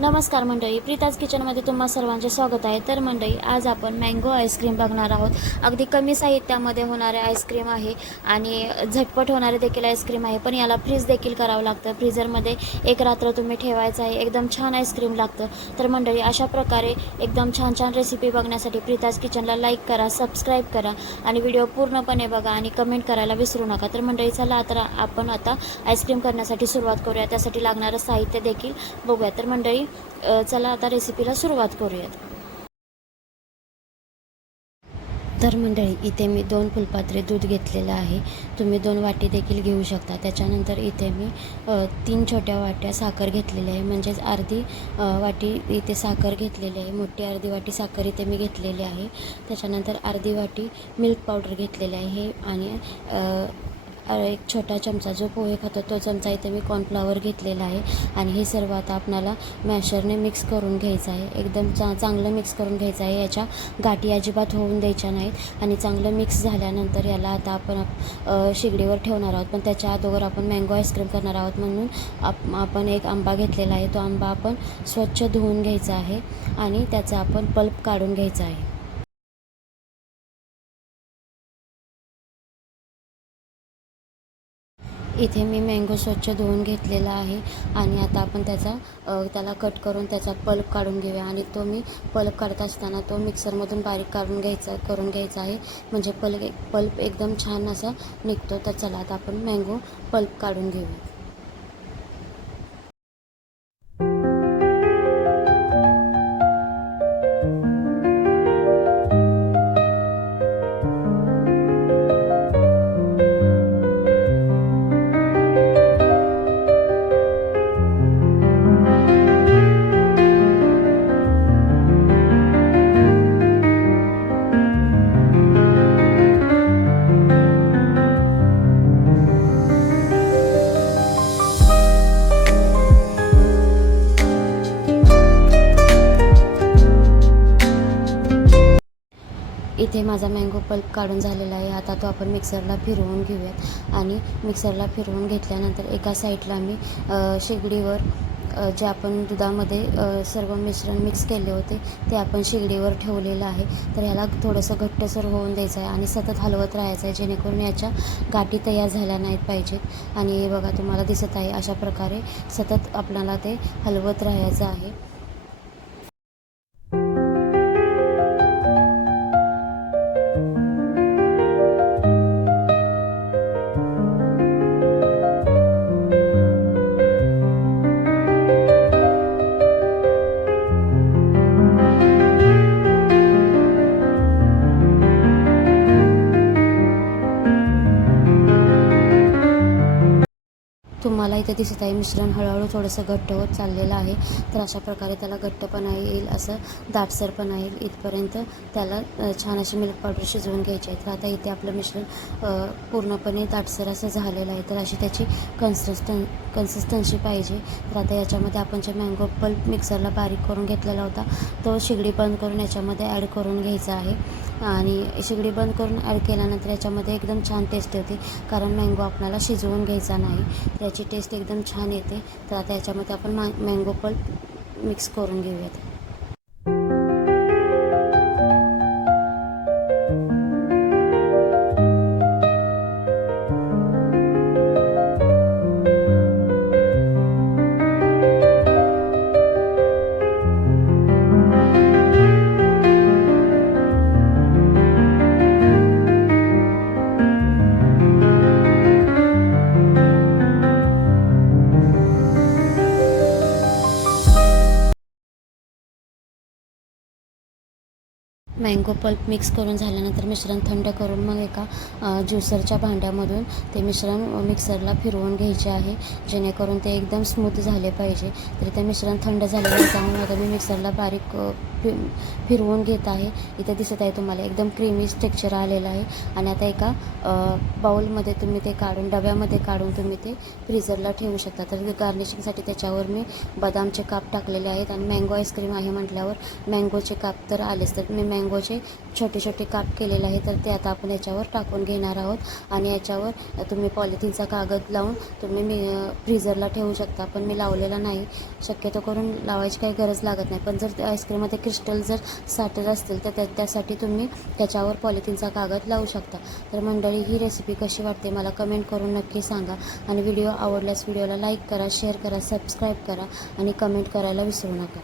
नमस्कार मंडळी, प्रीताज किचनमध्ये तुम्हा सर्वांचे स्वागत आहे। तर मंडळी, आज आपण मँगो आईस्क्रीम बघणार आहोत। अगदी कमी साहित्यामध्ये होणारे आईस्क्रीम आहे आणि झटपट होणारे देखील आईस्क्रीम आहे, पण याला फ्रीज देखील करावं लागतं। फ्रीजरमध्ये एक रात्र तुम्ही ठेवायचं आहे, एकदम छान आईस्क्रीम लागतं। तर मंडळी, अशा प्रकारे एकदम छान छान रेसिपी बघण्यासाठी प्रीताज किचनला लाईक करा, सबस्क्राईब करा आणि व्हिडिओ पूर्णपणे बघा आणि कमेंट करायला विसरू नका। तर मंडळी, चला तर आपण आता आईस्क्रीम करण्यासाठी सुरुवात करूया। त्यासाठी लागणारं साहित्य देखील बघूया। तर मंडळी, चला आता रेसिपीला सुरुवात करूयात। तर मंडळी, इथे मी 2 फुलपात्रे दूध घेतलेलं आहे। तुम्ही 2 वाटी देखील घेऊ शकता। त्याच्यानंतर इथे मी 3 छोट्या वाट्या साखर घेतलेली आहे, म्हणजेच अर्धी वाटी इथे साखर घेतलेली आहे। मोठी अर्धी वाटी साखर इथे मी घेतलेली आहे। त्याच्यानंतर अर्धी वाटी मिल्क पावडर घेतलेली आहे आणि एक छोटा चमचा, जो पोहे खातो तो चमचा, इथे मी कॉर्नफ्लॉवर घेतलेला आहे। आणि हे सर्व आता आपल्याला मॅशरने मिक्स करून घ्यायचं आहे। एकदम चांगलं मिक्स करून घ्यायचं आहे। याच्या गाठी अजिबात होऊन द्यायच्या नाहीत। आणि चांगलं मिक्स झाल्यानंतर याला आता आपण शेगडीवर ठेवणार आहोत, पण त्याच्या अगोदर आपण मँगो आईस्क्रीम करणार आहोत, म्हणून आपण एक आंबा घेतलेला आहे। तो आंबा आपण स्वच्छ धुवून घ्यायचा आहे आणि त्याचा आपण पल्प काढून घ्यायचा आहे। इथे मी मँगो स्वच्छ धुवून घेतलेला आहे आणि आता आपण त्याला कट करून त्याचा पल्प काढून घेऊया। आणि तो मी पल्प काढत असताना तो मिक्सरमधून बारीक करून घ्यायचा आहे, म्हणजे पल्प एकदम छान असा निघतो। तर चला आता आपण मँगो पल्प काढून घेऊया। इथे माझा मँगो पल्प काढून झालेला आहे। आता तो आपण मिक्सरला फिरवून घेऊयात। आणि मिक्सरला फिरवून घेतल्यानंतर एका साईडला मी शेगडीवर जे आपण दुधामध्ये सर्व मिश्रण मिक्स केले होते ते आपण शेगडीवर ठेवलेलं आहे। तर ह्याला थोडंसं घट्टसर होऊन द्यायचं आहे आणि सतत हलवत राहायचं आहे, जेणेकरून याच्या गाठी तयार झाल्या नाहीत पाहिजेत। आणि हे बघा, तुम्हाला दिसत आहे, अशा प्रकारे सतत आपल्याला ते हलवत राहायचं आहे। तुम्हाला इथे दिसत आहे, मिश्रण हळूहळू थोडंसं घट्ट होत चाललेलं आहे। तर अशा प्रकारे त्याला घट्टपणा येईल, असं दाटसरपणा येईल इथपर्यंत त्याला छान अशी मिल्क पावडर शिजवून घ्यायची आहे। तर आता इथे आपलं मिश्रण पूर्णपणे दाटसर असं झालेलं आहे। तर अशी त्याची कन्सिस्टन्सी पाहिजे। तर आता याच्यामध्ये आपण जे मँगो पल्प मिक्सरला बारीक करून घेतलेला होता तो शेगडी बंद करून याच्यामध्ये ॲड करून घ्यायचा आहे। आणि शेगडी बंद करून ॲड केल्यानंतर याच्यामध्ये एकदम छान टेस्ट येते, कारण मँगो आपल्याला शिजवून घ्यायचा नाही, त्याची टेस्ट एकदम छान येते। तर आता याच्यामध्ये आपण मँगो पल्प मिक्स करून घेऊयात। मँगो पल्प मिक्स करून झाल्यानंतर मिश्रण थंड करून मग एका ज्युसरच्या भांड्यामधून ते मिश्रण मिक्सरला फिरवून घ्यायचे आहे, जेणेकरून ते एकदम स्मूथ झाले पाहिजे। तर ते मिश्रण थंड झालेलं आहे, त्यामुळे आता मी मिक्सरला बारीक फिरवून घेत आहे। इथे दिसत आहे तुम्हाला, एकदम क्रीमी टेक्स्चर आलेलं आहे। आणि आता एका बाउलमध्ये तुम्ही ते काढून, डब्यामध्ये काढून तुम्ही ते फ्रीजरला ठेवू शकता। तर गार्निशिंगसाठी त्याच्यावर मी बदामचे काप टाकलेले आहेत आणि मँगो आईस्क्रीम आहे म्हटल्यावर मँगोचे काप तर आलेच। तर मी मँगोचे छोटे छोटे काप केलेले आहे, तर ते आता आपण याच्यावर टाकून घेणार आहोत आणि याच्यावर तुम्ही पॉलिथिनचा कागद लावून तुम्ही फ्रीझरला ठेवू शकता. पण मी लावलेला नाही, शक्यतो करून लावायची काही गरज लागत नाही. पण जर आईस्क्रीममध्ये क्रिस्टल जर साठत असतील तर त्यासाठी तुम्ही त्याच्यावर पॉलिथिनचा कागद लावू शकता. तर मंडळी, ही रेसिपी कशी वाटते मला कमेंट करून नक्की सांगा आणि व्हिडिओ आवडल्यास व्हिडिओला लाईक करा, शेअर करा, सबस्क्राईब करा आणि कमेंट करायला विसरू नका.